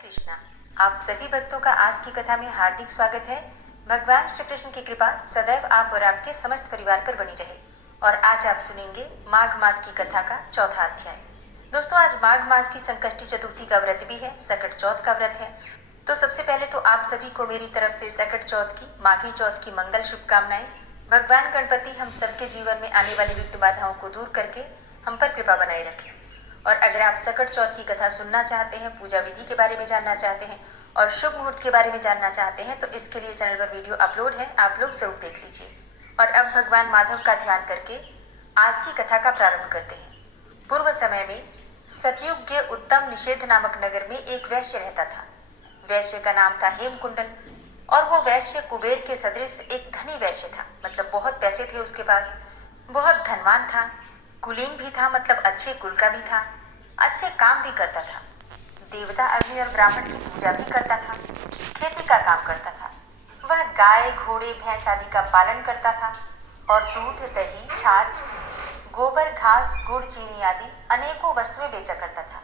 कृष्णा। आप सभी भक्तों का आज की कथा में हार्दिक स्वागत है। भगवान श्री कृष्ण की कृपा सदैव आप और आपके समस्त परिवार पर बनी रहे। और आज आप सुनेंगे माघ मास की कथा का चौथा अध्याय। दोस्तों, आज माघ मास की संकष्टी चतुर्थी का व्रत भी है, सकट चौथ का व्रत है। तो सबसे पहले तो आप सभी को मेरी तरफ से सकट चौथ की, माघी चौथ की मंगल शुभकामनाएं। भगवान गणपति हम सबके जीवन में आने वाली विघ्न बाधाओं को दूर करके हम पर कृपा बनाए रखें। और अगर आप सकट चौथ की कथा सुनना चाहते हैं, पूजा विधि के बारे में जानना चाहते हैं और शुभ मुहूर्त के बारे में जानना चाहते हैं, तो इसके लिए चैनल पर वीडियो अपलोड है, आप लोग जरूर देख लीजिए। और अब भगवान माधव का ध्यान करके आज की कथा का प्रारंभ करते हैं। पूर्व समय में सतयुग के उत्तम निषेध नामक नगर में एक वैश्य रहता था। वैश्य का नाम था हेमकुंडल और वो वैश्य कुबेर के सदृश एक धनी वैश्य था। मतलब बहुत पैसे थे उसके पास, बहुत धनवान था, कुलीन भी था, मतलब अच्छे कुल का भी था, अच्छे काम भी करता था, देवता अग्नि और ब्राह्मण की पूजा भी करता था, खेती का काम करता था। वह गाय, घोड़े, भैंस आदि का पालन करता था और दूध, दही, छाछ, गोबर, घास, गुड़, चीनी आदि अनेकों वस्तुएं बेचा करता था,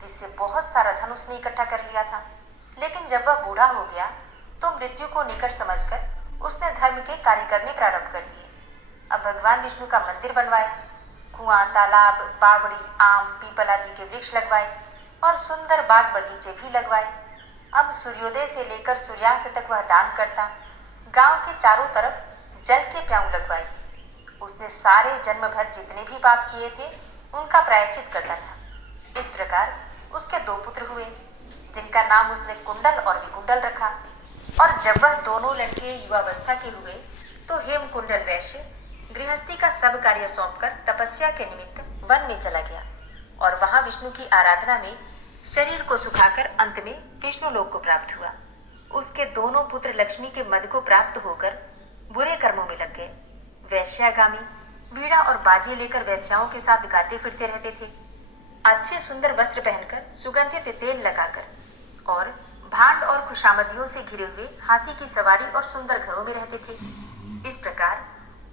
जिससे बहुत सारा धन उसने इकट्ठा कर लिया था। लेकिन जब वह बूढ़ा हो गया तो मृत्यु को निकट समझकर उसने धर्म के कार्य करने प्रारंभ कर दिए। अब भगवान विष्णु का मंदिर बनवाया, कुआं, तालाब, बावड़ी, आम, पीपल आदि के वृक्ष लगवाए और सुंदर बाग बगीचे भी लगवाए। अब सूर्योदय से लेकर सूर्यास्त तक वह दान करता। गांव के चारों तरफ जल के प्याऊ लगवाए। उसने सारे जन्म भर जितने भी पाप किए थे उनका प्रायश्चित करता था। इस प्रकार उसके दो पुत्र हुए, जिनका नाम उसने कुंडल और विकुंडल रखा। और जब वह दोनों लड़के युवावस्था के हुए तो हेमकुंडल वैश्य गृहस्थी का सब कार्य सौंपकर तपस्या के निमित्त वन में चला गया और वहां विष्णु की आराधना में शरीर को सुखाकर अंत में विष्णु लोक को प्राप्त हुआ। उसके दोनों पुत्र लक्ष्मी के मद को प्राप्त होकर बुरे कर्मों में लग गए। वैश्यागामी वीणा और बाजे लेकर वैश्याओं के साथ गाते फिरते रहते थे। अच्छे सुंदर वस्त्र पहनकर, सुगंधित तेल लगाकर और भांड और खुशामदियों से घिरे हुए हाथी की सवारी और सुंदर घरों में रहते थे। इस प्रकार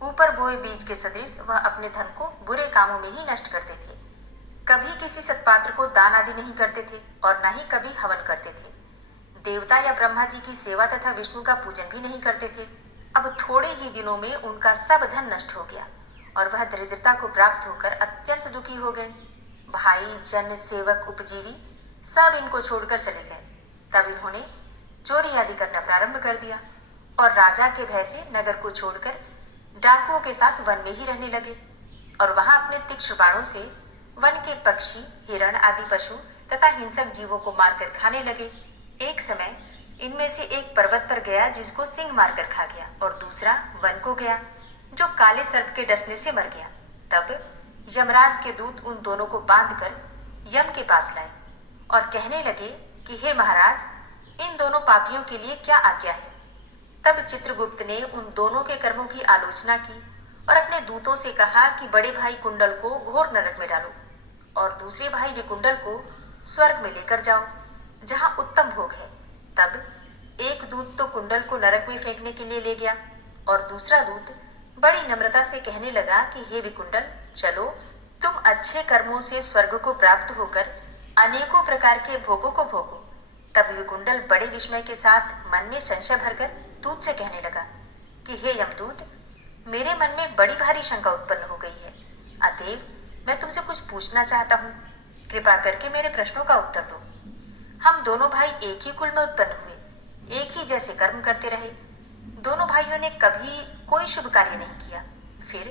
ऊपर बोए बीज के सदृश वह अपने धन को बुरे कामों में ही नष्ट करते थे। कभी किसी सत्पात्र को दान आदि नहीं करते थे और न ही कभी हवन करते थे। देवता या ब्रह्मा जी की सेवा तथा विष्णु का पूजन भी नहीं करते थे। अब थोड़े ही दिनों में उनका सब धन नष्ट हो गया और वह दरिद्रता को प्राप्त होकर अत्यंत दुखी हो गए। भाई, जन, सेवक, उपजीवी सब इनको छोड़कर चले गए। तब इन्होंने चोरी आदि करना प्रारंभ कर दिया और राजा के भय से नगर को छोड़कर डाकुओं के साथ वन में ही रहने लगे और वहां अपने तीक्ष्ण बाणों से वन के पक्षी, हिरण आदि पशु तथा हिंसक जीवों को मारकर खाने लगे। एक समय इनमें से एक पर्वत पर गया जिसको सिंह मारकर खा गया और दूसरा वन को गया जो काले सर्प के डसने से मर गया। तब यमराज के दूत उन दोनों को बांधकर यम के पास लाए और कहने लगे कि हे महाराज, इन दोनों पापियों के लिए क्या आज्ञा है। तब चित्रगुप्त ने उन दोनों के कर्मों की आलोचना की और अपने दूतों से कहा कि बड़े भाई कुंडल को घोर नरक में डालो और दूसरे भाई विकुंडल को स्वर्ग में लेकर जाओ, जहां उत्तम भोग है। तब एक दूत तो कुंडल को नरक में फेंकने के लिए ले गया और दूसरा दूत बड़ी नम्रता से कहने लगा कि हे विकुंडल, चलो, तुम अच्छे कर्मों से स्वर्ग को प्राप्त होकर अनेकों प्रकार के भोगों को भोगो। तब विकुंडल बड़े विस्मय के साथ मन में संशय भरकर दूत से कहने लगा कि हे यमदूत, मेरे मन में बड़ी भारी शंका उत्पन्न हो गई है, अतएव मैं तुमसे कुछ पूछना चाहता हूँ। कृपा करके मेरे प्रश्नों का उत्तर दो। हम दोनों भाई एक ही कुल में उत्पन्न हुए, एक ही जैसे कर्म करते रहे। दोनों भाइयों ने कभी कोई शुभ कार्य नहीं किया, फिर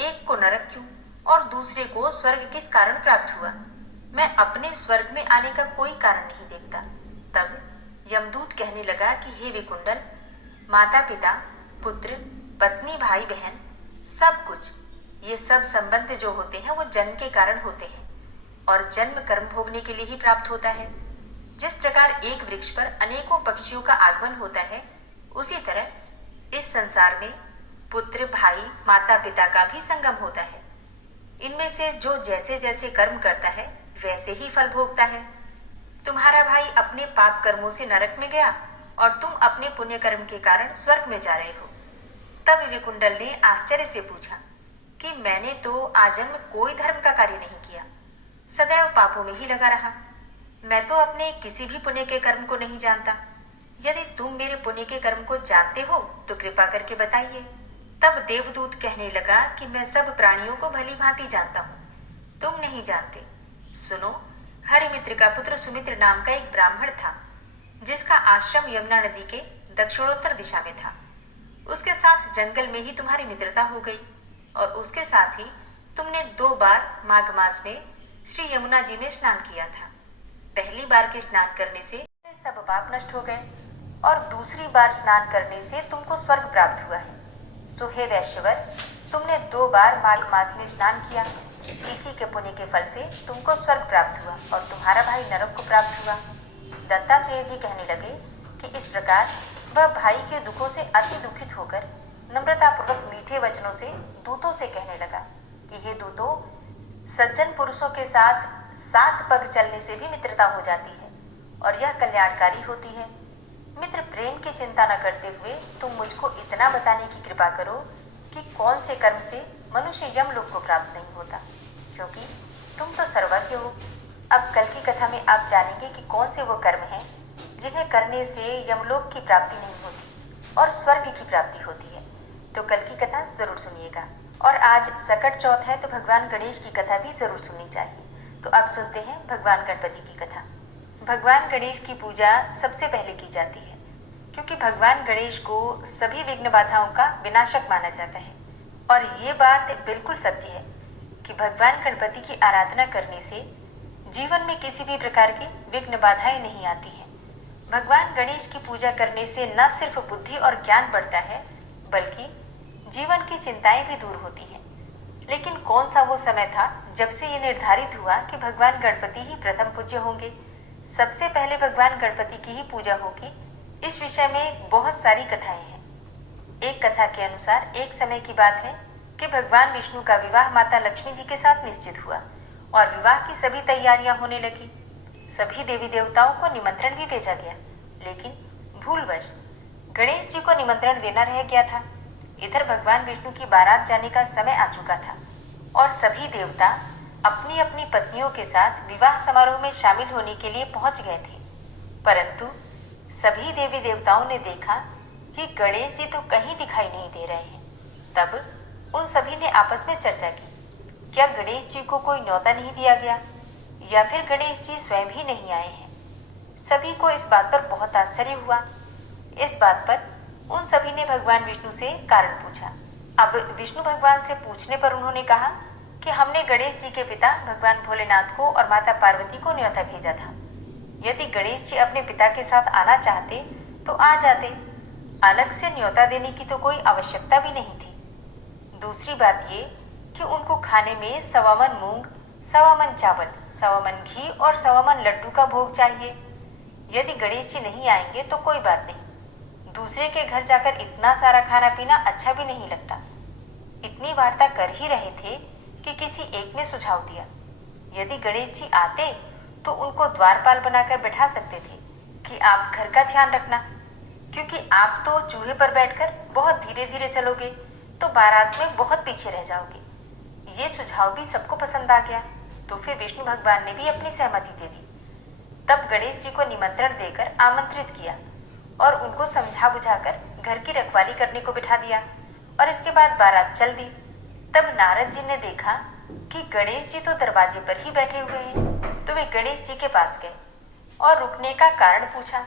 एक को नरक क्यों और दूसरे को स्वर्ग किस कारण प्राप्त हुआ? मैं अपने स्वर्ग में आने का कोई कारण नहीं देखता। तब यमदूत कहने लगा कि हे विकुंडल, माता पिता, पुत्र, पत्नी, भाई बहन, सब कुछ, ये सब संबंध जो होते हैं वो जन्म के कारण होते हैं और जन्म कर्म भोगने के लिए ही प्राप्त होता है। जिस प्रकार एक वृक्ष पर अनेकों पक्षियों का आगमन होता है, उसी तरह इस संसार में पुत्र, भाई, माता पिता का भी संगम होता है। इनमें से जो जैसे जैसे कर्म करता है वैसे ही फल भोगता है। तुम्हारा भाई अपने पाप कर्मों से नरक में गया और तुम अपने पुण्य कर्म के कारण स्वर्ग में जा रहे हो। तब विकुंडल ने आश्चर्य से पूछा कि मैंने तो आजन्म कोई धर्म का कार्य नहीं किया, सदैव पापों में ही लगा रहा। मैं तो अपने किसी भी पुण्य के कर्म को नहीं जानता। यदि तुम मेरे पुण्य के कर्म को जानते हो तो कृपा करके बताइए। तब देवदूत कहने लगा कि मैं सब प्राणियों को भली भांति जानता हूँ, तुम नहीं जानते। सुनो, हरिमित्र का पुत्र सुमित्र नाम का एक ब्राह्मण था, जिसका आश्रम यमुना नदी के दक्षिणोत्तर दिशा में था। उसके साथ जंगल में ही तुम्हारी मित्रता हो गई और उसके साथ ही तुमने 2 बार माघ मास में श्री यमुना जी में स्नान किया था। पहली बार के स्नान करने से सब पाप नष्ट हो गए और दूसरी बार स्नान करने से तुमको स्वर्ग प्राप्त हुआ है। सो हे वैश्यवर, तुमने 2 बार माघ मास में स्नान किया, इसी के पुण्य के फल से तुमको स्वर्ग प्राप्त हुआ और तुम्हारा भाई नरक को प्राप्त हुआ। दत्तात्रेय जी कहने लगे कि इस प्रकार वह भाई के दुखों से अति दुखित होकर नम्रतापूर्वक मीठे वचनों से दूतों से कहने लगा कि हे दूतों, सज्जन पुरुषों के साथ 7 पग चलने से भी मित्रता हो जाती है और यह कल्याणकारी होती है। मित्र प्रेम की चिंता न करते हुए तुम मुझको इतना बताने की कृपा करो कि कौन से कर्म से मनुष्य यमलोक को प्राप्त नहीं होता, क्योंकि तुम तो सर्वज्ञ हो। अब कल की कथा में आप जानेंगे कि कौन से वो कर्म हैं जिन्हें करने से यमलोक की प्राप्ति नहीं होती और स्वर्ग की प्राप्ति होती है। तो कल की कथा जरूर सुनिएगा। और आज सकट चौथ है तो भगवान गणेश की कथा भी जरूर सुननी चाहिए। तो अब सुनते हैं भगवान गणपति की कथा। भगवान गणेश की पूजा सबसे पहले की जाती है, क्योंकि भगवान गणेश को सभी विघ्न बाधाओं का विनाशक माना जाता है। और ये बात बिल्कुल सत्य है कि भगवान गणपति की आराधना करने से जीवन में किसी भी प्रकार की विघ्न बाधाएं नहीं आती हैं। भगवान गणेश की पूजा करने से न सिर्फ बुद्धि और ज्ञान बढ़ता है, बल्कि जीवन की चिंताएं भी दूर होती हैं। लेकिन कौन सा वो समय था जब से ये निर्धारित हुआ कि भगवान गणपति ही प्रथम पूज्य होंगे, सबसे पहले भगवान गणपति की ही पूजा होगी? इस विषय में बहुत सारी कथाएं हैं। एक कथा के अनुसार एक समय की बात है कि भगवान विष्णु का विवाह माता लक्ष्मी जी के साथ निश्चित हुआ और विवाह की सभी तैयारियां होने लगी। सभी देवी देवताओं को निमंत्रण भी भेजा गया, लेकिन भूलवश गणेश जी को निमंत्रण देना रह गया था। इधर भगवान विष्णु की बारात जाने का समय आ चुका था और सभी देवता अपनी अपनी पत्नियों के साथ विवाह समारोह में शामिल होने के लिए पहुंच गए थे। परंतु सभी देवी देवताओं ने देखा कि गणेश जी तो कहीं दिखाई नहीं दे रहे हैं। तब उन सभी ने आपस में चर्चा की, क्या गणेश जी को कोई न्योता नहीं दिया गया या फिर गणेश जी स्वयं ही नहीं आए हैं। सभी को इस बात पर बहुत आश्चर्य हुआ। इस बात पर उन सभी ने भगवान विष्णु से कारण पूछा। अब विष्णु भगवान से पूछने पर उन्होंने कहा कि हमने गणेश जी के पिता भगवान भोलेनाथ को और माता पार्वती को न्योता भेजा था। यदि गणेश जी अपने पिता के साथ आना चाहते तो आ जाते, अलग से न्योता देने की तो कोई आवश्यकता भी नहीं थी। दूसरी बात ये कि उनको खाने में 1.25 मन मूंग, 1.25 मन चावल, 1.25 मन घी और 1.25 मन लड्डू का भोग चाहिए। यदि गणेश जी नहीं आएंगे तो कोई बात नहीं, दूसरे के घर जाकर इतना सारा खाना पीना अच्छा भी नहीं लगता। इतनी वार्ता कर ही रहे थे कि किसी एक ने सुझाव दिया, यदि गणेश जी आते तो उनको द्वारपाल बनाकर बैठा सकते थे कि आप घर का ध्यान रखना, क्योंकि आप तो चूहे पर बैठकर बहुत धीरे धीरे चलोगे तो बारात में बहुत पीछे रह जाओगे। ये सुझाव भी सबको पसंद आ गया, तो फिर विष्णु भगवान ने भी अपनी सहमति दे दी। तब गणेश जी को निमंत्रण देकर आमंत्रित किया और उनको समझा बुझाकर घर की रखवाली करने को बिठा दिया और इसके बाद बारात चल दी। तब नारद जी ने देखा कि गणेश जी तो दरवाजे पर ही बैठे हुए हैं, तो वे गणेश जी के पास गए और रुकने का कारण पूछा।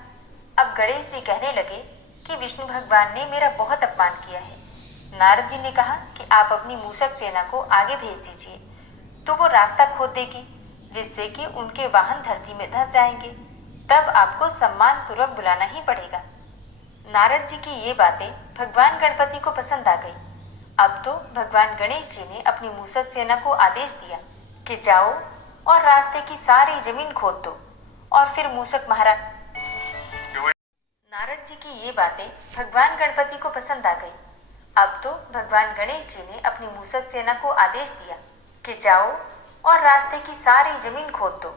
अब गणेश जी कहने लगे कि विष्णु भगवान ने मेरा बहुत अपमान किया है। नारद जी ने कहा कि आप अपनी मूषक सेना को आगे भेज दीजिए, तो वो रास्ता खोद देगी, जिससे कि उनके वाहन धरती में धंस जाएंगे। तब आपको सम्मान पूर्वक बुलाना ही पड़ेगा। नारद जी की ये बातें भगवान गणपति को पसंद आ गई। अब तो भगवान गणेश जी ने अपनी मूषक सेना को आदेश दिया कि जाओ और रास्ते की सारी जमीन खोद दो और फिर मूषक महाराज। नारद जी की ये बातें भगवान गणपति को पसंद आ गई। अब तो भगवान गणेश जी ने अपनी मूषक सेना को आदेश दिया कि जाओ और रास्ते की सारी जमीन खोद दो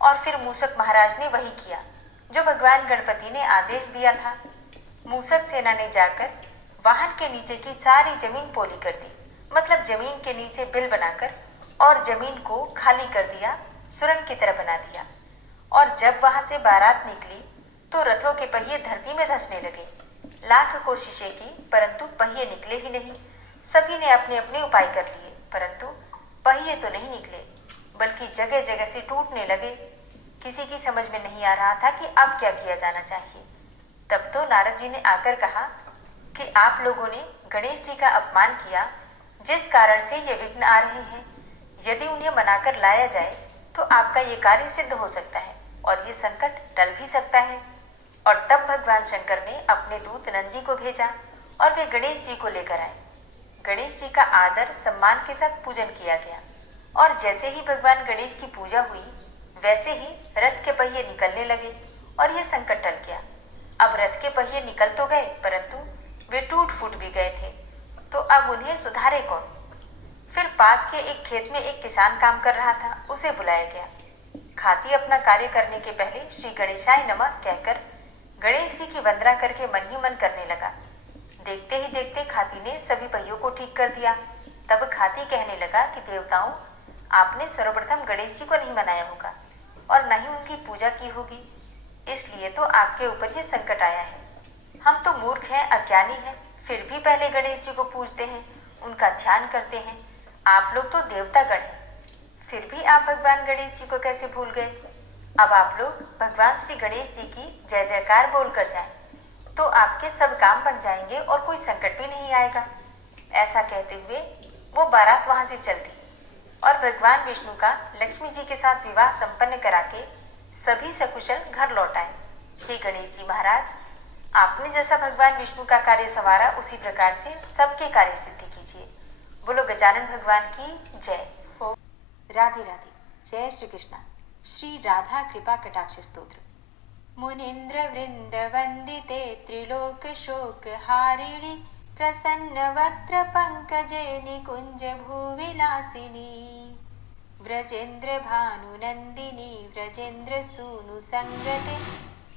और फिर मूषक महाराज ने वही किया जो भगवान गणपति ने आदेश दिया था। मूषक सेना ने जाकर वाहन के नीचे की सारी जमीन पोली कर दी, मतलब जमीन के नीचे बिल बनाकर और जमीन को खाली कर दिया, सुरंग की तरह बना दिया। और जब वहां से बारात निकली तो रथों के पहिए धरती में धंसने लगे। लाख कोशिशें की परंतु पहिए निकले ही नहीं। सभी ने अपने अपने उपाय कर लिए परंतु पहिए तो नहीं निकले, बल्कि जगह जगह से टूटने लगे। किसी की समझ में नहीं आ रहा था कि अब क्या किया जाना चाहिए। तब तो नारद जी ने आकर कहा कि आप लोगों ने गणेश जी का अपमान किया, जिस कारण से ये विघ्न आ रहे हैं। यदि उन्हें मनाकर लाया जाए तो आपका ये कार्य सिद्ध हो सकता है और ये संकट टल भी सकता है। और तब भगवान शंकर ने अपने दूत नंदी को भेजा और वे गणेश जी को लेकर आए। गणेश जी का आदर सम्मान के साथ पूजन किया गया और जैसे ही भगवान गणेश की पूजा हुई वैसे ही रथ के पहिए निकलने लगे और यह संकट टल गया। अब रथ के पहिए निकल तो गए परंतु वे टूट फूट भी गए थे, तो अब उन्हें सुधारे कौन। फिर पास के एक खेत में एक किसान काम कर रहा था, उसे बुलाया गया। खाती अपना कार्य करने के पहले श्री गणेशाय नमः कहकर गणेश जी की वंदना करके मन ही मन करने लगा। देखते ही देखते खाती ने सभी पहियों को ठीक कर दिया। तब खाती कहने लगा कि देवताओं, आपने सर्वप्रथम गणेश जी को नहीं मनाया होगा और न ही उनकी पूजा की होगी, इसलिए तो आपके ऊपर ये संकट आया है। हम तो मूर्ख हैं, अज्ञानी हैं, फिर भी पहले गणेश जी को पूजते हैं, उनका ध्यान करते हैं। आप लोग तो देवता गण हैं, फिर भी आप भगवान गणेश जी को कैसे भूल गए। अब आप लोग भगवान श्री गणेश जी की जय जयकार बोलकर जाएं, तो आपके सब काम बन जाएंगे और कोई संकट भी नहीं आएगा। ऐसा कहते हुए वो बारात वहां से चल दी और भगवान विष्णु का लक्ष्मी जी के साथ विवाह संपन्न करा के सभी सकुशल घर लौट आए। हे गणेश जी महाराज, आपने जैसा भगवान विष्णु का कार्य संवारा उसी प्रकार से सबके कार्य सिद्धि कीजिए। बोलो गजानन भगवान की जय हो। राधे राधे। जय श्री कृष्ण। श्री राधा कृपा कटाक्ष स्तोत्र। मुनीन्द्र वृंद वंदिते त्रिलोक शोक हारिणी प्रसन्न वक्त्र पंकजे निकुंज भूविलासिनी व्रजेन्द्र भानुनंदिनी व्रजेन्द्र सूनु संगते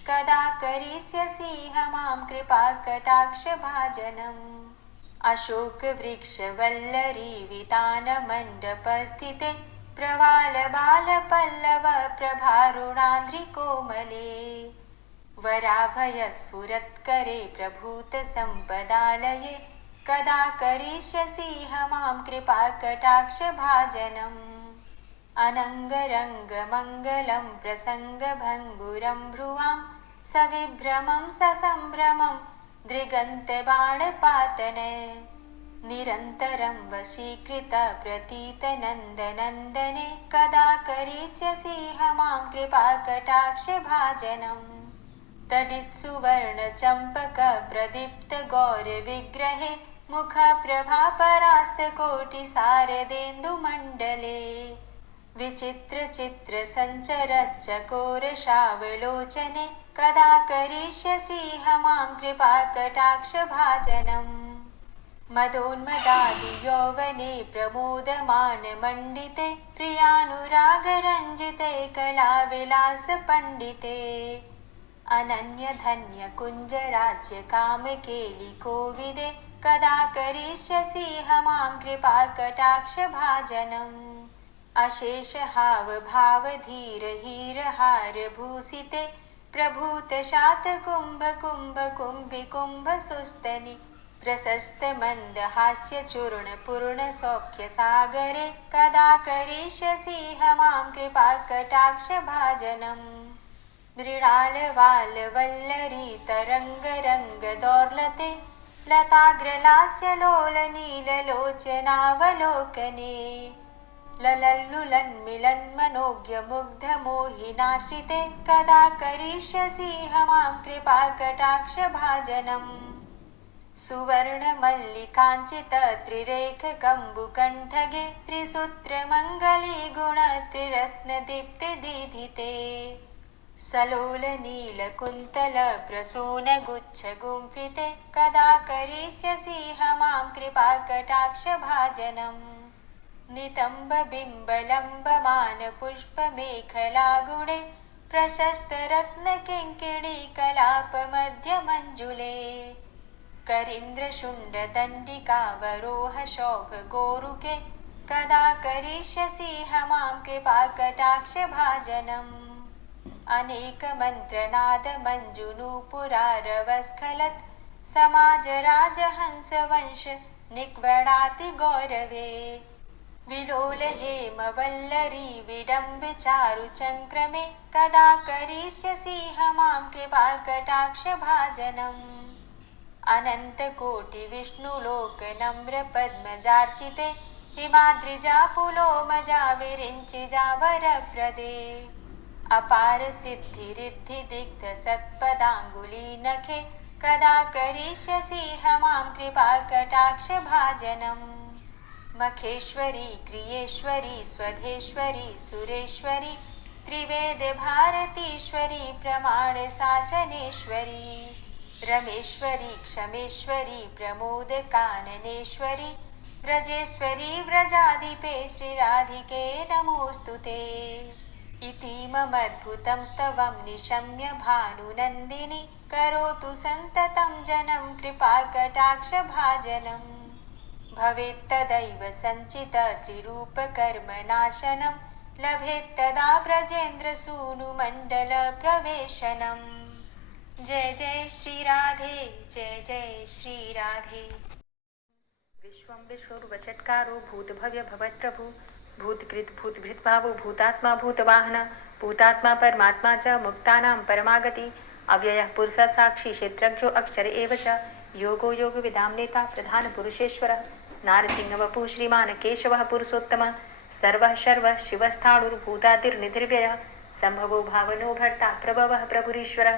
कदा करिष्यसि मां कृपा कटाक्ष भाजनम्। अशोक वृक्ष वल्लरी वितान मंडप स्थिते प्रवाल बाल पल्लव प्रभारुणान्द्रि कोमले वराभय स्फुरत्करे प्रभूत संपदालये कदा करिष्यसि मां कृपा कटाक्ष भाजनम्। अनंगरंग मंगलम प्रसंग भंगुरं भ्रुवां सविभ्रमं ससंभ्रमं दृगंत बाणपातने निरन्तरं वशीकृत प्रतीत नन्दनन्दने कदा करिष्यसि मां कृपा कटाक्ष भाजनम्। तडित् सुवर्ण चंपक प्रदीप्त गौर विग्रहे मुख प्रभा परास्त कोटि सारदेन्दु मंडले विचित्र चित्र संचर चकोर शावलोचने कदा करिष्यसि मां कृपा कटाक्ष भाजनम्। मदोन्मदादि यौवने प्रमोदमान मंडिते प्रियानुराग रंजिते कला विलास पंडिते अनन्य धन्य कुंज राज्य काम केलि कोविदे कदा करिष्यसि मां कृपा कटाक्ष भाजनम्। अशेष हाव भाव धीर हीर हार भूषिते प्रभूत शात कुंभ कुंभ कुंभि कुंभ सुस्तनि प्रशस्त मंद हास्य चूर्ण पूर्ण सौख्य सागरे कदा करिष्यसि मां कृपा कटाक्ष भाजनम्। मृणाल वाल वल्लरी तरंग रंग दौर्लते लताग्रलास्य लोल नील लोचनावलोकने ललल्लुलन्मिलन् मनोज्ञ मुग्ध मोहिनाश्रिते कदा करिष्यसि मां कृपा कटाक्ष भाजनम्। सुवर्ण मल्लिकाञ्चित त्रिरेख कम्बुकण्ठगे त्रिसूत्र मङ्गली गुण त्रिरत्न दीप्ति दीधिते सलोल नील कुन्तल प्रसून गुच्छ गुंफिते कदा करिष्यसि मां कृपा कटाक्ष भाजनम्। नितंब बिंब लंबमान पुष्प मेखला गुणे प्रशस्त रत्न किंकिणी कलाप मध्य मंजुले करींद्र शुंड दंडिकावरोह शोभ गोरुके कदा करिष्यसि मां कृपा कटाक्ष भाजनम्। अनेकमन्त्रनादमञ्जुनूपुरारवस्खलत् समाजराजहंसवंश निक्वणाति गौरवे विलोल हेमवल्लरी विडम्बिचारुचङ्क्रमे कदा करिष्यसि मां कृपाकटाक्षभाजनम् अनन्तकोटिविष्णुलोकनम्रपद्मजार्चिते हिमाद्रिजापुलोमजा विरिञ्चिजावरप्रदे अपार सिद्धिरिद्धिदिग्धसत्पदाङ्गुलीनखे कदा करिष्यसि मां कृपाकटाक्षभाजनम् मखेश्वरी क्रियेश्वरी स्वधेश्वरी सुरेश्वरी त्रिवेदभारतीश्वरी प्रमाणशासनेश्वरी रमेश्वरी क्षमेश्वरी प्रमोदकाननेश्वरी व्रजेश्वरी व्रजाधिपे श्रीराधिके नमोऽस्तु ते इतीममद्भुतं स्तवं निशम्य भानुनन्दिनी करोतु सन्ततं जनं कृपाकटाक्षभाजनम् भवेत्तदैव सञ्चित त्रिरूपकर्मनाशनं लभेत्तदा ब्रजेन्द्रसूनुमण्डलप्रवेशनम् जय जय श्रीराधे जय जय श्रीराधे। विश्वं विश्वरूपषट्कारो भूतभव्य भवत्प्रभु भूतकृत भूतभृद्भावो भूतात्मा भूतवाहन भूतात्मा परमात्मा च मुक्तानां परमागति अव्ययः पुरुषः साक्षी क्षेत्रज्ञो अक्षर एव च योगो योगविदां नेता प्रधानपुरुषेश्वरः नारसिंहवपुः श्रीमान् केशवः पुरुषोत्तमः सर्वः शर्वः शिवस्थाणुर्भूतादिर्निधिर्व्ययः सम्भवो भावनो भर्ता प्रभवः प्रभुरीश्वरः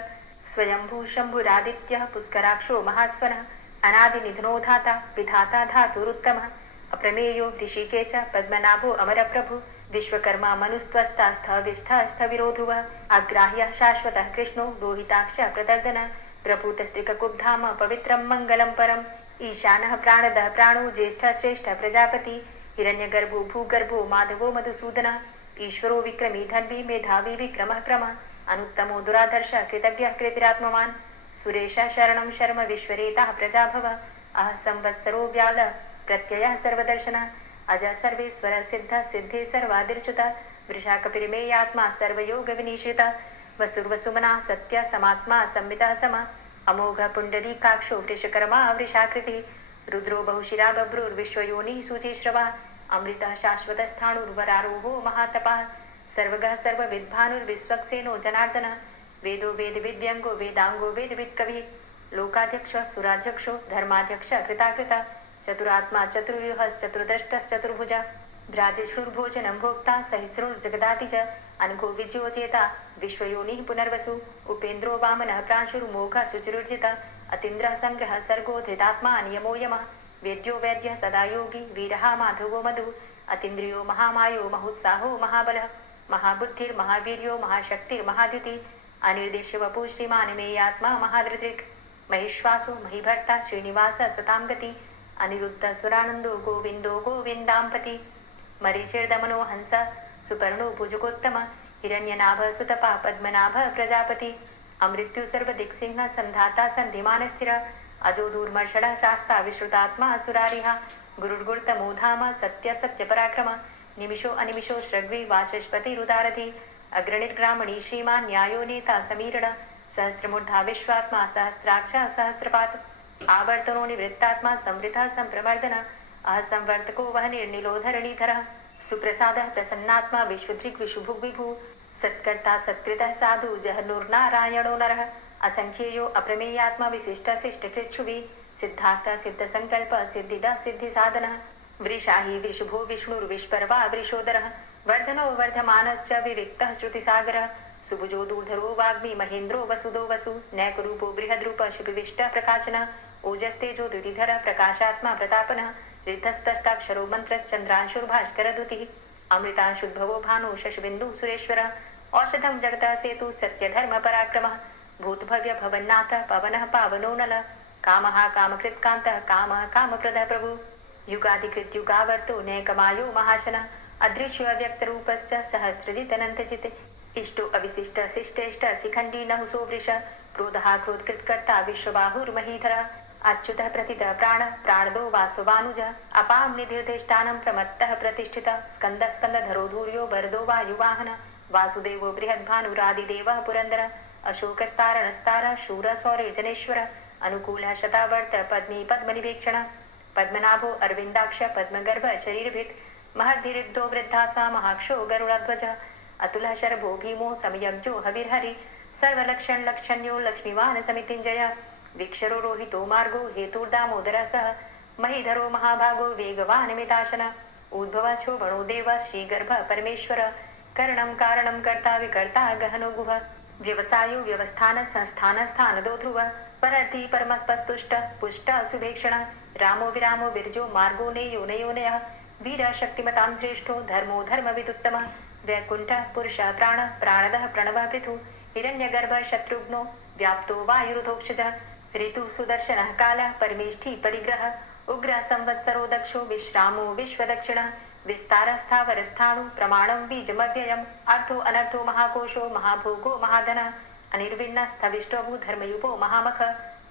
स्वयंभू शम्भुरादित्यः पुष्कराक्षो महास्वनः अनादिनिधनो धाता विधाता धातुरुत्तमः अप्रमेयो ऋषिकेश पद्मनाभो अमरप्रभु विश्वकर्मा मनुस्त्वष्टा स्थविष्ठः स्थविरो ध्रुवः अग्राह्यः शाश्वतः कृष्णो लोहिताक्षः प्रदर्दनः प्रभूतस्त्रिककुब्धाम पवित्रं मङ्गलं परम् ईशानः प्राणदः प्राणो ज्येष्ठः श्रेष्ठः प्रजापति हिरण्यगर्भो भूगर्भो माधवो मधुसूदनः ईश्वरो विक्रमी धन्वी मेधावी विक्रमः क्रमः अनुत्तमो दुराधर्षः कृतज्ञः कृतिरात्मवान् सुरेशः शरणं शर्म विश्वरेताः प्रजाभव अह संवत्सरो व्याल प्रत्ययः सर्वदर्शनः अजः सर्वेश्वर सिद्ध सिद्धे सर्वादिर्च्युतः वृषाकपिर्मेयात्मा सर्वयोगविनिश्रितः वसुर्वसुमना सत्य समात्मा संवितः समः अमोघ पुण्डरीकाक्षो वृषकर्मा वृषाकृतिः रुद्रो बहुशिरा बभ्रुर्विश्वयोनिः शुचिश्रवः अमृतः शाश्वतस्थाणुर्वरारोहो महातपः सर्वगः सर्वविद्भानुर्विश्वक्सेनो जनार्दनः वेदो वेदविद्यङ्गो वेदाङ्गो वेदवित्कविः लोकाध्यक्षः सुराध्यक्षो धर्माध्यक्षः कृताकृतः चतुरात्मा चतुर्व्यूहश्चतुर्द्रष्टश्चतुर्भुजः भ्राजश्रुर्भोजनं भोक्ता सहिस्रुर्जगदाति च अनघो विजयोजेता विश्वयोनिः पुनर्वसु उपेन्द्रो वामनः प्रांशुर्मोघः शुचिरुर्जितः अतीन्द्रः सङ्ग्रहः सर्गो धृतात्मा नियमो यमः वेद्यो वैद्यः सदा योगी वीरः माधवो मधु अतीन्द्रियो महामायो महोत्साहो महाबलः महाबुद्धिर्महावीर्यो महाशक्तिर्महाद्युतिः अनिर्देश्य वपुः श्रीमान् मेयात्मा महाधृतिर् महेश्वासो महीभर्ता श्रीनिवास सतां गति अनिरुद्ध सुरानन्दो गोविन्दो गोविन्दाम्पति मरीचिर्दमनो हंस सुपर्णो भुजगोत्तम हिरण्यनाभ सुतपा पद्मनाभ प्रजापति अमृत्यु सर्वदिक्सिंह संधाता सन्धिमानस्थिर अजो दूर्मर्षण शास्ता विश्रुतात्मा असुरारिः गुरुर्गुर्तमो धाम सत्य सत्यपराक्रम निमिषो अनिमिषो श्रग्वी वाचस्पतिरुदारथि अग्रणिर्ग्रामणी श्रीमान् न्यायो नेता समीरण सहस्रमूर्धा विश्वात्मा सहस्राक्ष सहस्रपात आवर्तनो निवृत्तात्मा संवृतः संप्रमर्दन असंवर्तको वह निर्निलोधरणीधरः सुप्रसादः प्रसन्नात्मा विश्वदृक् विशुभुग् विभु सत्कर्ता सत्कृतः साधु जहनुर्नारायणो नरः असंख्येयो अप्रमेयात्मा विशिष्टशिष्टकृच्छुवि सिद्धार्थ सिद्धसङ्कल्प सिद्धिद सिद्धिसाधनः वृषाहि वृषभो विष्णुर्विष्पर्वा वृषोदरः वर्धनो वर्धमानश्च विविक्तः श्रुतिसागरः सुभुजो दूर्धरो वाग्मी महेन्द्रो वसुदो वसु नैकरूपो बृहद्रूप शुभिविष्टः प्रकाशनः ओजस्तेजो द्युतिधरः प्रकाशात्मा प्रतापनः ऋद्धस्तष्टाक्षरो मन्त्रश्चन्द्रांशुर्भास्करद्युतिः अमृतांशुद्भवो भानु शशबिन्दुः सुरेश्वरः औषधं जगतः सेतु सत्यधर्मपराक्रमः भूतभव्य भवन्नाथः पवनः पावनो नलः कामः कामकृत्कान्तः कामः कामप्रदः प्रभु युगाधिकृत युगावर्तो नैकमायो महाशनः अदृश्य अव्यक्तरूपश्च सहस्रजितनन्तजित् इष्टो अविशिष्ट शिष्टेष्ट शिखण्डी नहुसो वृष क्रोधः क्रोधकृत्कर्ता विश्वबाहुर्महीधरः अच्युतः प्रतितः प्राणः प्राणदो वासवानुजः अपां निधिर्देष्टानं प्रमत्तः प्रतिष्ठितः स्कन्दः स्कन्दधरो धूर्यो वरदो वायुवाहनः वासुदेवो बृहद्भानुरादिदेवः पुरन्दर अशोकस्तारणस्तार शूर सौरिर्जनेश्वर अनुकूलः शतावर्त पद्मी पद्मनिभीक्षण पद्मनाभो अरविन्दाक्ष पद्मगर्भ शरीरभृत् महद्भिरुद्धो वृद्धात्मा महाक्षो गरुडध्वज अतुलः शरभो भीमो समयज्ञो हविर्हरि सर्वलक्षण्यो लक्ष्मीवान् समितिञ्जय वीक्षरो रोहितो मार्गो हेतुर्दामोदरः सः महीधरो महाभागो वेगवान् मिताशन उद्भवाच्छो बणो देव श्रीगर्भ परमेश्वर करणं कारणं कर्ता विकर्ता गहनो गुह व्यवसायो व्यवस्थान संस्थान स्थानदो ध्रुव परर्थी परमस्पस्तुष्ट पुष्ट सुभेक्षण रामो विरामो विरजो मार्गो नेयो नयोनयः वीर शक्तिमतां श्रेष्ठो धर्मो धर्मविदुत्तम वैकुण्ठ पुरुष प्राण प्राणदः प्रणवः पृथु हिरण्यगर्भ शत्रुघ्नो व्याप्तो वायुरुधोक्षज ऋतु सुदर्शनः कालः परमेष्ठी परिग्रह उग्र संवत्सरो दक्षो विश्रामो विश्वदक्षिण विस्तारस्थावरस्थाणु प्रमाणं बीजमव्ययम् अर्थो अनर्थो महाकोशो महाभोगो महाधन अनिर्विण्ण स्थविष्टो धर्मयुपो महामख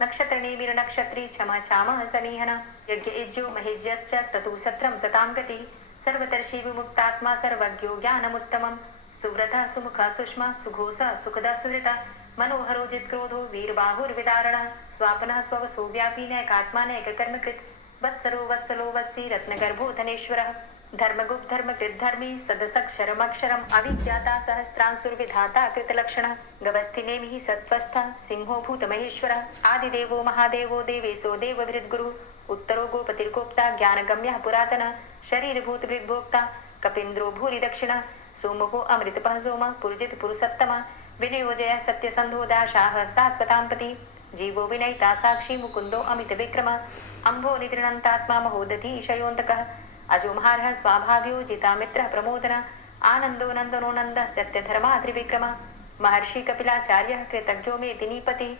नक्षत्रनेमिर्नक्षत्री क्षमा चामः समीहन यज्ञ इज्यो महेज्यश्च ततु सत्रं सतां गति सर्वतर्षि विमुक्तात्मा सर्वज्ञो ज्ञानमुत्तमं सुव्रतः सुमुखः सुष्मा सुघोषः सुखदः सुहृतः मनोहरो जित्क्रोधो वीरबाहुर्विदारणः स्वापनः स्ववसो व्यापी नैकात्मा नैककर्मकृत् वत्सरो वत्सलो वत्सी रत्नगर्भो धनेश्वरः धर्मगुप्त धर्मकृत् धर्मी सदसक्षरमक्षरम् अविद्याता सहस्रांसुर्विधाता कृतलक्षणः गवस्थिनेमिः सत्त्वस्थः सिंहो भूतमहेश्वरः आदिदेवो महादेवो देवेशो देवभृद्गुरु उत्तरो गोपतिर्गोप्ता ज्ञानगम्यः पुरातनः शरीरभूतभृद्भोक्ता कपीन्द्रो भूरि दक्षिणः सोमो अमृतपः सोमः पुरुजित पुरुषोत्तमः विनयोजय सत्यसन्धो दाशाः सात्वताम्पति जीवो विनयिता साक्षी मुकुन्दो अमित विक्रम अम्भो निद्रणन्तात्मा महोदधी शयोन्तकः अजो महारः स्वाभाव्यो जितामित्रः प्रमोदन आनन्दो नन्दनो नन्दः सत्यधर्मा त्रिविक्रम महर्षि कपिलाचार्यः कृतज्ञो मेदिनीपति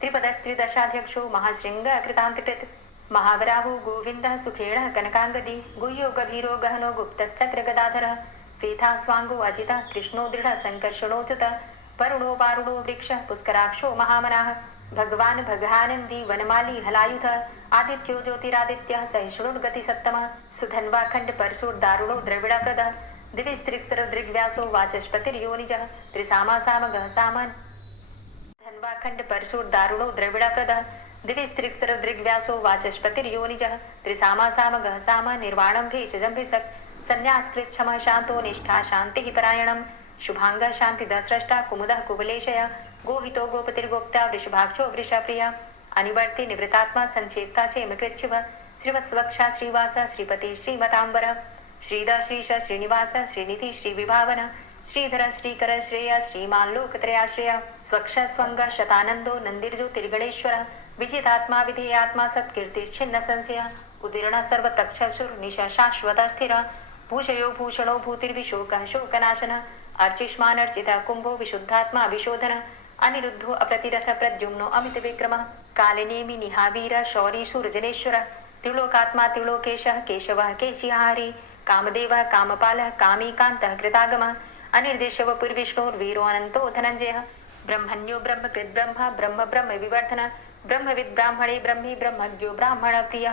त्रिपदस्त्रिदशाध्यक्षो महाशृङ्ग कृतान्तकृत् महावराहो गोविन्दः सुखेणः कनकाङ्गदी गुह्यो गभीरो गहनो गुप्तश्चक्र गदाधरः वेथा स्वाङ्गो अजितः कृष्णो दृढः सङ्कर्षणोच्युत वरुणो वारुणो वृक्षः पुष्कराक्षो महामनाः भगवान् भगानन्दी वनमाली हलायुध आदित्यो ज्योतिरादित्यः सहिष्णुर्गति सत्तमः सुधन्वाखण्ड परशुर्दारुणो द्रविडप्रदः दिविस्त्रिक्सरदृग्व्यासो वाचस्पतिर्योनिजः त्रिसामासामगः सामन् धन्वाखण्ड परशुर्दारुणो द्रविडप्रदः दिविस्त्रिक्सरदृग्व्यासो वाचस्पतिर्योनिजः त्रिसामासामगः साम निर्वाणं भेषजं भिषक् संन्यासकृच्छमः शान्तो निष्ठा शान्तिः परायणम् शुभांगः शान्तिदः स्रष्टा कुमुदः कुवलेशय गोहितो गोपतिर्गोप्ता वृषभाक्षो वृषप्रिया अनिवर्ति निवृतात्मा संचेत्ता चेमकृच्छिव श्रीवत्सवक्षा श्रीवास श्रीपति श्रीमतांबर श्रीधर श्रीश श्रीनिवास श्रीनिधि श्रीविभावन श्रीधर श्रीकर श्रेय श्रीमान् लोकत्रयाश्रय स्वक्ष स्वंग शतानंदो नंदिर्ज्योतिर्गणेश्वर विजितात्मा विधेयात्मा सत्कीर्तिश्छिन्न संशय उदीर्ण सर्वतक्षसुर निशा शाश्वत स्थिर भूषयो भूषणो भूतिर्विशोकः शोकनाशन अर्चिष्मानर्चिता कुंभो विशुद्धात्मा विशोधन अनिरुद्धो अप्रतिरथ प्रद्युम्नो अमित विक्रम कालिनेमि निहावीर शौरी सूर्जनेश्वर त्रिलोकात्मा त्रिलोकेशः केशवः केशिहारी कामदेवः कामपालः कामीकान्तः कृतागमः अनिर्देशव पुर्विष्णोर्वीरो अनन्तो धनञ्जयः ब्रह्मण्यो ब्रह्मकृत् ब्रह्म ब्रह्म ब्रह्म विवर्धन ब्रह्मविद् ब्राह्मणे ब्रह्मी ब्रह्मज्ञो ब्राह्मण प्रिय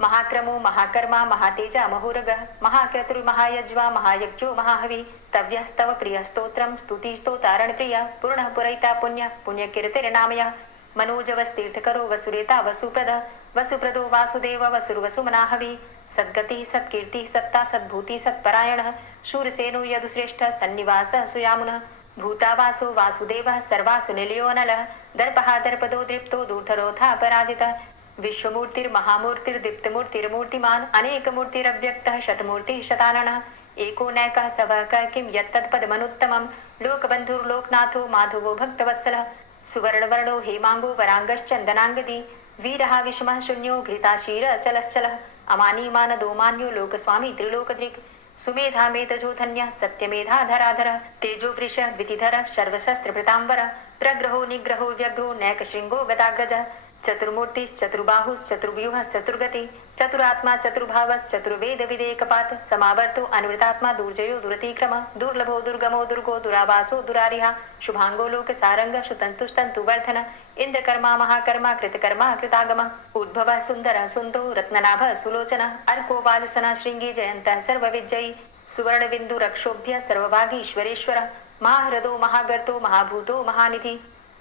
महाक्रमो महाकर्मा महातेजा महोरगः महाक्रतुर्महायज्वा महायज्ञो महाहवि स्तव्यस्तव प्रियस्तोत्रं स्तुतिस्तोतारणप्रिय पूर्णः पुरैता पुण्य पुण्यकीर्तिर्नामयः मनोजवस्तीर्थकरो वसुरेता वसुप्रद वसुप्रदो वासुदेव वसुर्वसुमनाहवि सद्गतिः सत्कीर्तिः सत्ता सद्भूतिः सत्परायणः शूरसेनो यदुश्रेष्ठः सन्निवासः सुयामुनः भूतावासो वासुदेवः सर्वासु निलयोनलः दर्पः दर्पदो दृप्तो दूर्धरोधा पराजितः विश्वमूर्तिर्महामूर्तिर्दीप्तमूर्तिर्मूर्तिमान् अनेकमूर्तिरव्यक्तः शतमूर्तिः शताननः एको नैकः सवः किं यत्तत्पदमनुत्तमं लोकबन्धुर्लोकनाथो माधवो भक्तवत्सलः सुवर्णवर्णो हेमाङ्गो वराङ्गश्चन्दनाङ्गदी वीरः विषमः शून्यो घृताशीरचलश्चलः अमानीमानदो मान्यो लोकस्वामी त्रिलोकदृक् सुमेधा मेतजोधन्यः सत्यमेधाधराधरः तेजो वृषः द्वितिधरः सर्वशस्त्रभृताम्बरः प्रग्रहो निग्रहो व्यग्रो नैकशृङ्गो गदाग्रजः चतुर्मूर्तिश्चतुर्बाहुश्चतुर्व्यूहश्चतुर्गति चतुरात्मा चतुर्भावश्चतुर्वेद विदेकपात समावर्तो अनवृतात्मा दुर्जयो दुरतिक्रम दुर्लभो दुर्गमो दुर्गो दुरावासो दुरारिहा शुभांगो लोक सारंग शुतंतुस्तंतुवर्धन इंद्रकर्मा महाकर्मा कृतकर्मा कृतागम उद्भव सुंदर सुंदो रत्ननाभ सुलोचन अर्को वाजसन श्रृंगी जयंत सर्वविजयी सुवर्णबिंदु रक्षोभ्य सर्वभागीश्वरेश्वर महाह्रदो महागर्तो महाभूतो महानिधि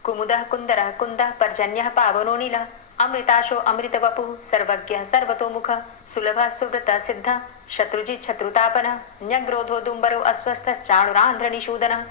कुमुदः कुन्दरः कुन्दः पर्जन्यः पावनो नीलः अमृताशो अमृतवपुः सर्वज्ञः सर्वतोमुखः सुलभः सुव्रतः सिद्धः शत्रुजित् शत्रुतापनः न्यग्रोधो दुम्बरो अस्वस्थश्चाणुरान्ध्रनिषूदनः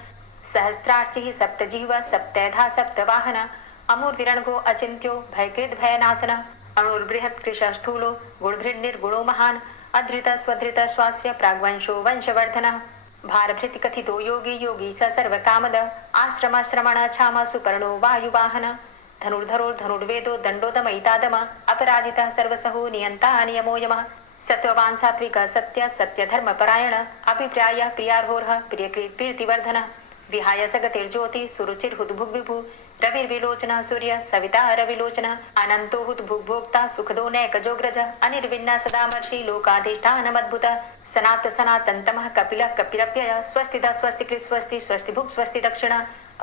सहस्रार्चिः सप्तजिह्वा सप्तैधा सप्तवाहनः अमूर्तिरणघो अचिन्त्यो भयकृद् भयनाशनः अणुर्बृहत् कृशस्थूलो गुणभृन्निर्गुणो महान् अधृत स्वधृत स्वास्य प्राग्वंशो वंशवर्धनः भारभृत् कथितो योगी योगी स सर्वकामद आश्रमाश्रमण क्षाम सुपर्णो वायुवाहन धनुर्धरो धनुर्वेदो दण्डोदमयितादम अपराजितः सर्वसहो नियन्ता नियमो यमः सत्त्ववान् सात्विकः सत्य सत्यधर्मपरायण अभिप्रायः प्रियार्होर्ह प्रियकृत् प्रीतिवर्धनः विहाय सगतिर्ज्योति सुरुचिर्हुद्भुग्विभु रविर्विलोचनः सूर्य सविता रविलोचनः अनन्तो हुद्भुग्भोक्ता सुखदो नैकजोग्रज अनिर्विण्णः सदामर्षि लोकाधिष्ठानमद्भुतः सनात सनातन्तमः कपिलः कपिरप्यय स्वस्तिदा स्वस्तिकृत् स्वस्ति स्वस्तिभुक् स्वस्ति दक्षिण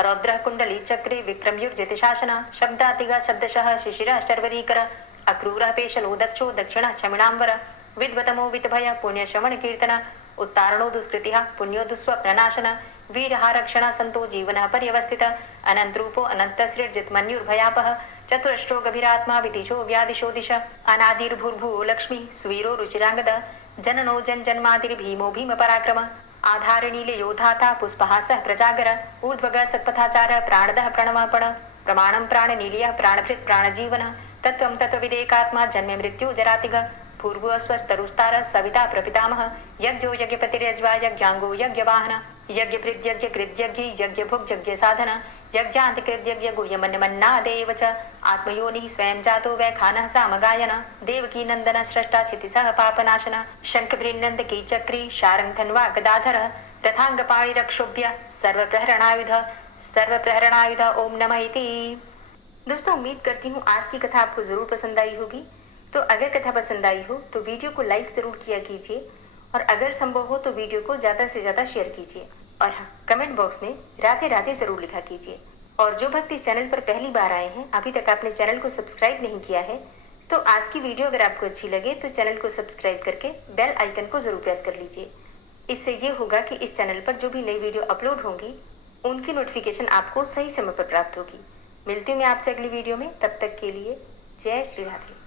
रौद्रः कुण्डली चक्रे विक्रमयुर्जिति शासन शब्दातिगा शब्दशः शिशिरः शर्वरीकर अक्रूरः पेशलो दक्षो दक्षिणः क्षमिणाम्बर विद्वतमो वितभय पुण्यश्रवण कीर्तन उत्तारणो दुष्कृतिः पुण्यो दुःस्वप्ननाशन वीरहारक्षण संतो जीवनः पर्यवस्थितः अनन्तरूपो अनन्तसृर्जितमन्युर्भयापः चतुरश्रो गभीरात्मा विदिशो व्यादिशो दिश अनादिर्भूर्भुवो लक्ष्मी सुवीरो रुचिराङ्गद जननो जन्मादिर्भीमो भीमपराक्रम आधारनीलयोधाता पुष्पहासः प्रजागर ऊर्ध्वगः सत्पथाचारः प्राणदः प्रणवापण प्रमाणं प्राणनीलयः प्राणभृत् प्राणजीवनः तत्त्वं तत्त्वविदेकात्मा जन्म मृत्यु जरातिग पूर्व स्वस्तरुस्तार सविता प्रपितामह यज्ञो यज्ञपतिर्यज्वा यज्ञांगो यज्ञवाहन यज्ञभृद्यज्ञ कृद्यज्ञ यज्ञभुक् यज्ञ साधन यज्ञान्तिकृद्यज्ञ गुह्यमन्यमन्नादेव च आत्मयोनिः स्वयं जातो वैखानः सामगायन देवकी नन्दन स्रष्टा क्षितिसः पापनाशन शङ्खभृन्नन्दकी चक्री शारङ्गधन्वा गदाधर रथाङ्गपाणिरक्षोभ्य सर्वप्रहरणायुध ओम नमः इति। दोस्तों, उम्मीद करती हूँ आज की कथा आपको ज़रूर पसंद आई होगी। तो अगर कथा पसंद आई हो तो वीडियो को लाइक ज़रूर किया कीजिए और अगर संभव हो तो वीडियो को ज़्यादा से ज़्यादा शेयर कीजिए और हाँ, कमेंट बॉक्स में राधे राधे ज़रूर लिखा कीजिए। और जो भक्त इस चैनल पर पहली बार आए हैं, अभी तक आपने चैनल को सब्सक्राइब नहीं किया है, तो आज की वीडियो अगर आपको अच्छी लगे तो चैनल को सब्सक्राइब करके बेल आइकन को ज़रूर प्रेस कर लीजिए। इससे ये होगा कि इस चैनल पर जो भी नई वीडियो अपलोड होंगी उनकी नोटिफिकेशन आपको सही समय पर प्राप्त होगी। मिलती हूँ मैं आपसे अगली वीडियो में, तब तक के लिए जय श्री राधे।